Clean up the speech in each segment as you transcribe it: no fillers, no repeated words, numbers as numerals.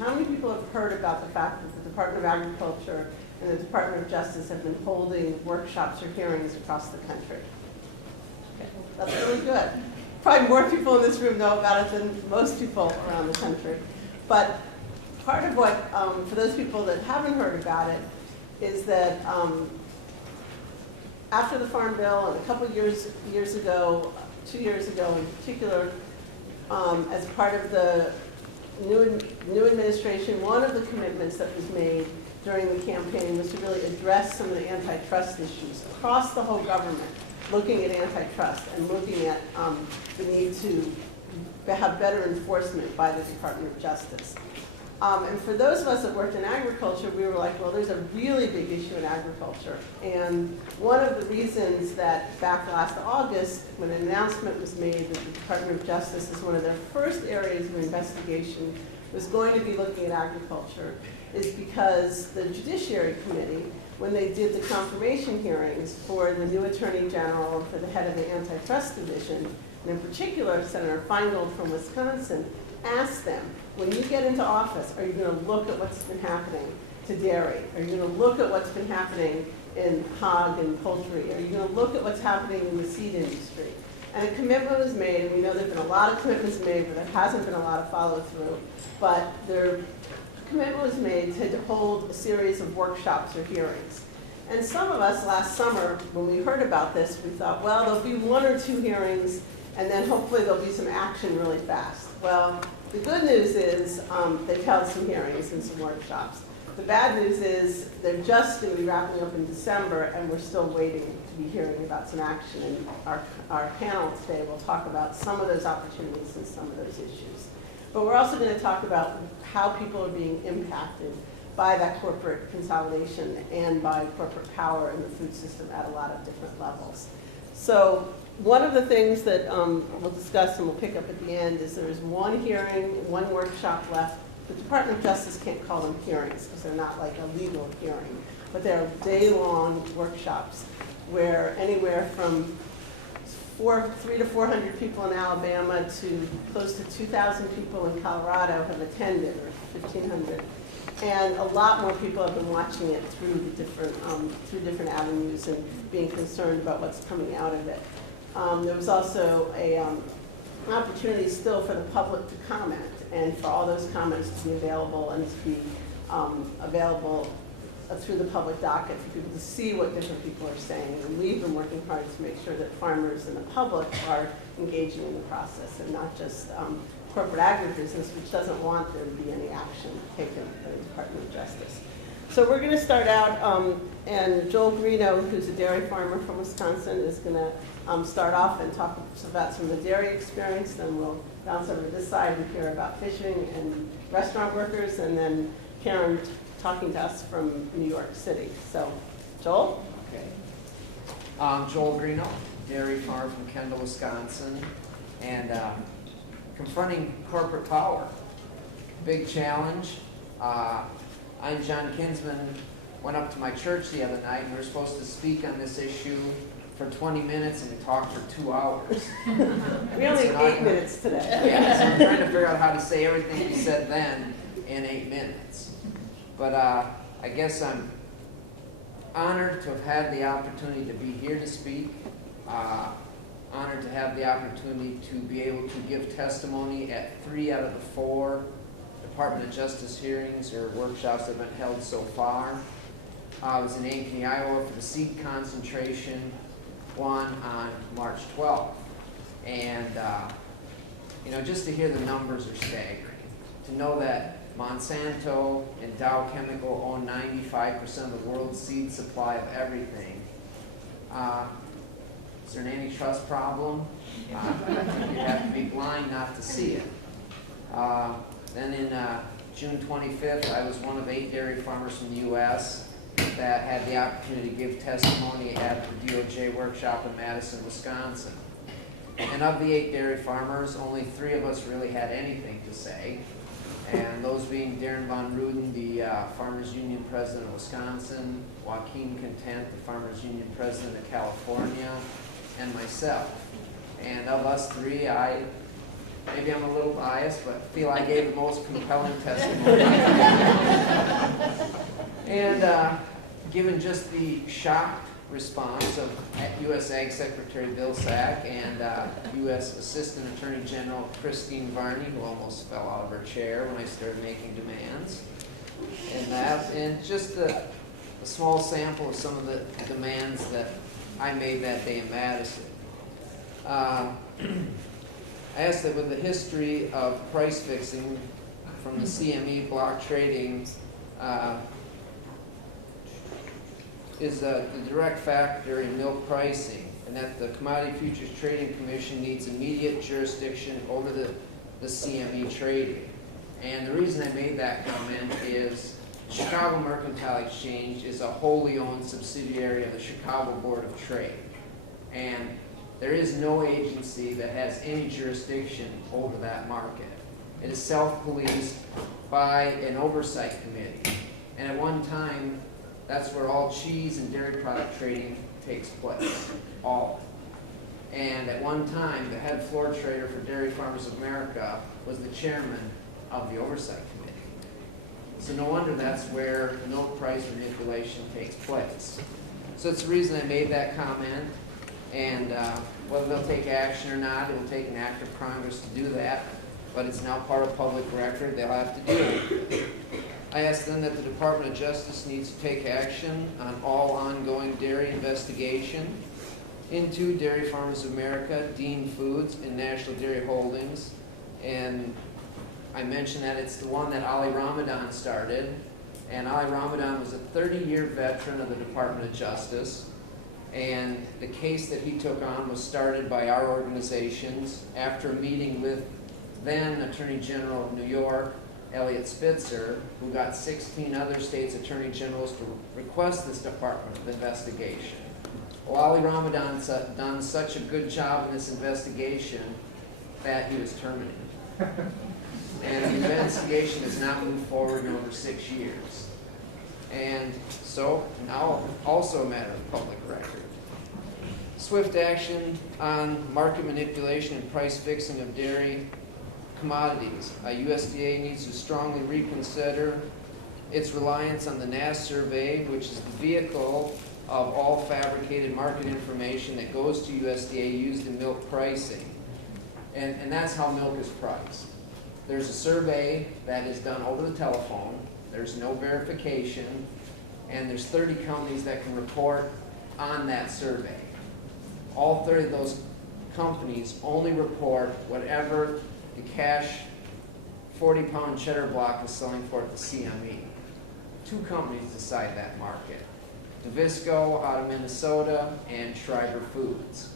how many people have heard about the fact that the Department of Agriculture and the Department of Justice have been holding workshops or hearings across the country? Okay, that's really good. Probably more people in this room know about it than most people around the country. But part of what, for those people that haven't heard about it, is that after the Farm Bill and a couple years ago, 2 years ago in particular, as part of the new administration, one of the commitments that was made during the campaign was to really address some of the antitrust issues across the whole government, looking at antitrust and looking at the need to have better enforcement by the Department of Justice. And for those of us that worked in agriculture, we were like, well, there's a really big issue in agriculture. And one of the reasons that back last August, when an announcement was made that the Department of Justice is one of their first areas of investigation was going to be looking at agriculture, is because the Judiciary Committee, when they did the confirmation hearings for the new Attorney General and for the head of the Antitrust Division, and in particular Senator Feingold from Wisconsin, asked them, when you get into office, are you going to look at what's been happening to dairy? Are you going to look at what's been happening in hog and poultry? Are you going to look at what's happening in the seed industry? And a commitment was made, and we know there have been a lot of commitments made, but there hasn't been a lot of follow-through. But their commitment was made to hold a series of workshops or hearings. And some of us last summer, when we heard about this, we thought, well, there'll be 1 or 2 hearings, and then hopefully there'll be some action really fast. Well, the good news is they've held some hearings and some workshops. The bad news is they're just going to be wrapping up in December, and we're still waiting to be hearing about some action. And our panel today will talk about some of those opportunities and some of those issues. But we're also going to talk about how people are being impacted by that corporate consolidation and by corporate power in the food system at a lot of different levels. So one of the things that we'll discuss and we'll pick up at the end is there's 1 hearing, 1 workshop left. The Department of Justice can't call them hearings because they're not like a legal hearing, but they're day-long workshops where anywhere from 300 to 400 people in Alabama to close to 2,000 people in Colorado have attended, or 1,500. And a lot more people have been watching it through the different avenues and being concerned about what's coming out of it. There was also an opportunity still for the public to comment and for all those comments to be available and to be available through the public docket for people to see what different people are saying. And we've been working hard to make sure that farmers and the public are engaging in the process and not just corporate agribusiness, which doesn't want there to be any action taken by the Department of Justice. So we're going to start out, and Joel Greeno, who's a dairy farmer from Wisconsin, is going to start off and talk about some of the dairy experience. Then we'll bounce over to this side and hear about fishing and restaurant workers, and then Karen talking to us from New York City. So, Joel? Okay. I'm Joel Greeno, dairy farmer from Kendall, Wisconsin, and confronting corporate power. Big challenge. I and John Kinsman went up to my church the other night, and we were supposed to speak on this issue for 20 minutes, and we talked for 2 hours. We only have 8 minutes today. Yeah, so I'm trying to figure out how to say everything we said then in 8 minutes. But I guess I'm honored to have had the opportunity to be here to speak, honored to have the opportunity to be able to give testimony at 3 out of the 4 Department of Justice hearings or workshops that have been held so far. I was in Ankeny, Iowa for the seed concentration one on March 12th. And, you know, just to hear the numbers are staggering. To know that Monsanto and Dow Chemical own 95% of the world's seed supply of everything. Is there an antitrust problem? You have to be blind not to see it. Then in June 25th, I was one of 8 dairy farmers from the U.S. that had the opportunity to give testimony at the DOJ workshop in Madison, Wisconsin. And of the 8 dairy farmers, only 3 of us really had anything to say. And those being Darren Von Ruden, the Farmers Union President of Wisconsin, Joaquin Content, the Farmers Union President of California, and myself. And of us 3, I maybe I'm a little biased, but feel I gave the most compelling testimony. And given just the shocked response of U.S. Ag Secretary Bill Sack and U.S. Assistant Attorney General Christine Varney, who almost fell out of her chair when I started making demands, and just a small sample of some of the demands that I made that day in Madison. I asked that with the history of price fixing from the CME block trading is the direct factor in milk pricing, and that the Commodity Futures Trading Commission needs immediate jurisdiction over the CME trading. And the reason I made that comment is Chicago Mercantile Exchange is a wholly owned subsidiary of the Chicago Board of Trade. And there is no agency that has any jurisdiction over that market. It is self-policed by an oversight committee. And at one time, that's where all cheese and dairy product trading takes place, all. And at one time, the head floor trader for Dairy Farmers of America was the chairman of the oversight committee. So no wonder that's where milk price manipulation takes place. So it's the reason I made that comment. And whether they'll take action or not, it will take an act of Congress to do that. But it's now part of public record. They'll have to do it. I asked them that the Department of Justice needs to take action on all ongoing dairy investigation into Dairy Farmers of America, Dean Foods, and National Dairy Holdings. And I mentioned that it's the one that Ali Ramadan started. And Ali Ramadan was a 30-year veteran of the Department of Justice. And the case that he took on was started by our organizations after a meeting with then Attorney General of New York, Elliot Spitzer, who got 16 other states' attorney generals to request this Department of investigation. Well, Ali Ramadan's done such a good job in this investigation that he was terminated. And the investigation has now moved forward in over 6 years. And so, now also a matter of public record. Swift action on market manipulation and price fixing of dairy commodities. USDA needs to strongly reconsider its reliance on the NAS survey, which is the vehicle of all fabricated market information that goes to USDA used in milk pricing. And that's how milk is priced. There's a survey that is done over the telephone. There's no verification. And there's 30 companies that can report on that survey. All 30 of those companies only report whatever the cash 40-pound cheddar block is selling for at the CME. 2 companies decide that market. Nabisco out of Minnesota and Schreiber Foods.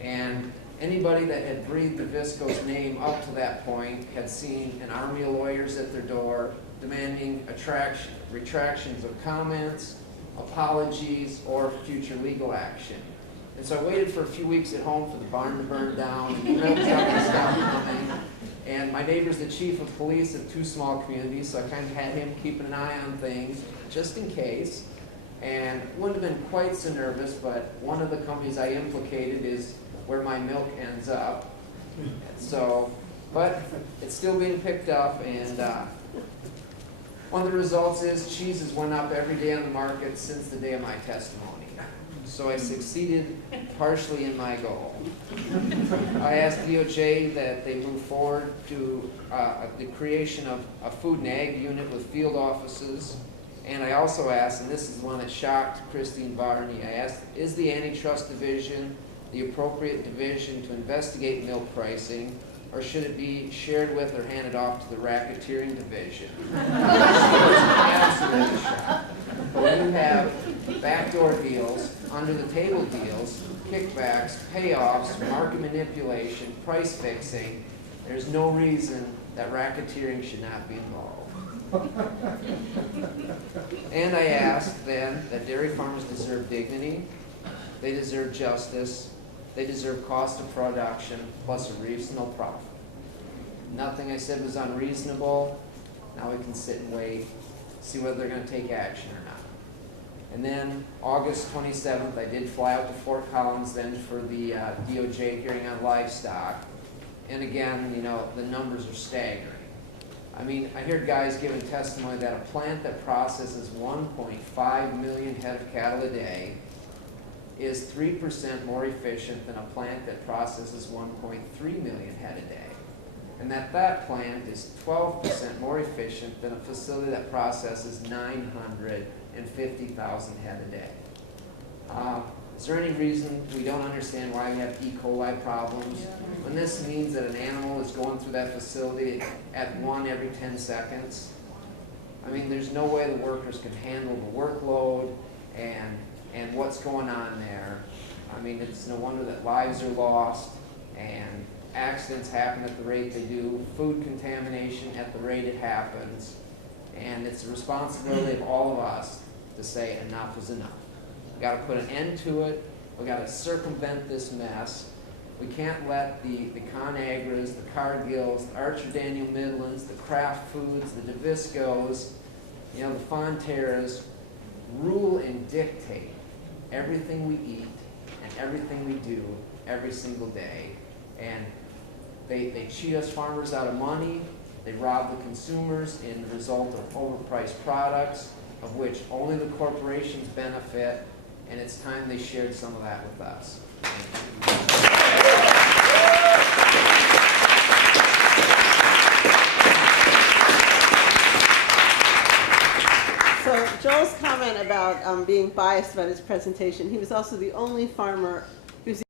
And anybody that had breathed Nabisco's name up to that point had seen an army of lawyers at their door demanding retractions of comments, apologies, or future legal action. And so I waited for a few weeks at home for the barn to burn down, and the milk's not going to stop coming. And my neighbor's the chief of police of 2 small communities, so I kind of had him keeping an eye on things, just in case. And wouldn't have been quite so nervous, but one of the companies I implicated is where my milk ends up. So, but it's still being picked up, and one of the results is cheeses went up every day on the market since the day of my testimony. So I succeeded partially in my goal. I asked DOJ that they move forward to the creation of a food and ag unit with field offices. And I also asked, and this is the one that shocked Christine Varney, I asked, is the antitrust division the appropriate division to investigate milk pricing, or should it be shared with or handed off to the racketeering division? When you have backdoor deals, under-the-table deals, kickbacks, payoffs, market manipulation, price fixing, there's no reason that racketeering should not be involved. And I asked then that dairy farmers deserve dignity, they deserve justice, they deserve cost of production plus a reasonable profit. Nothing I said was unreasonable. Now we can sit and wait, see whether they're going to take action or not. And then August 27th, I did fly out to Fort Collins then for the DOJ hearing on livestock. And again, you know, the numbers are staggering. I mean, I hear guys giving testimony that a plant that processes 1.5 million head of cattle a day is 3% more efficient than a plant that processes 1.3 million head a day. And that plant is 12% more efficient than a facility that processes 950,000 head a day. Is there any reason we don't understand why we have E. coli problems? When this means that an animal is going through that facility at 1 every 10 seconds? I mean, there's no way the workers can handle the workload and what's going on there. I mean, it's no wonder that lives are lost and accidents happen at the rate they do, food contamination at the rate it happens, and it's the responsibility of all of us to say enough is enough. We've got to put an end to it. We've got to circumvent this mess. We can't let the ConAgras, the Cargills, the Archer Daniel Midlands, the Kraft Foods, the Nabiscos, you know, the Fonterras rule and dictate everything we eat and everything we do every single day. And they cheat us farmers out of money. They rob the consumers in the result of overpriced products, of which only the corporations benefit, and it's time they shared some of that with us. So Joel's comment about being biased about his presentation, he was also the only farmer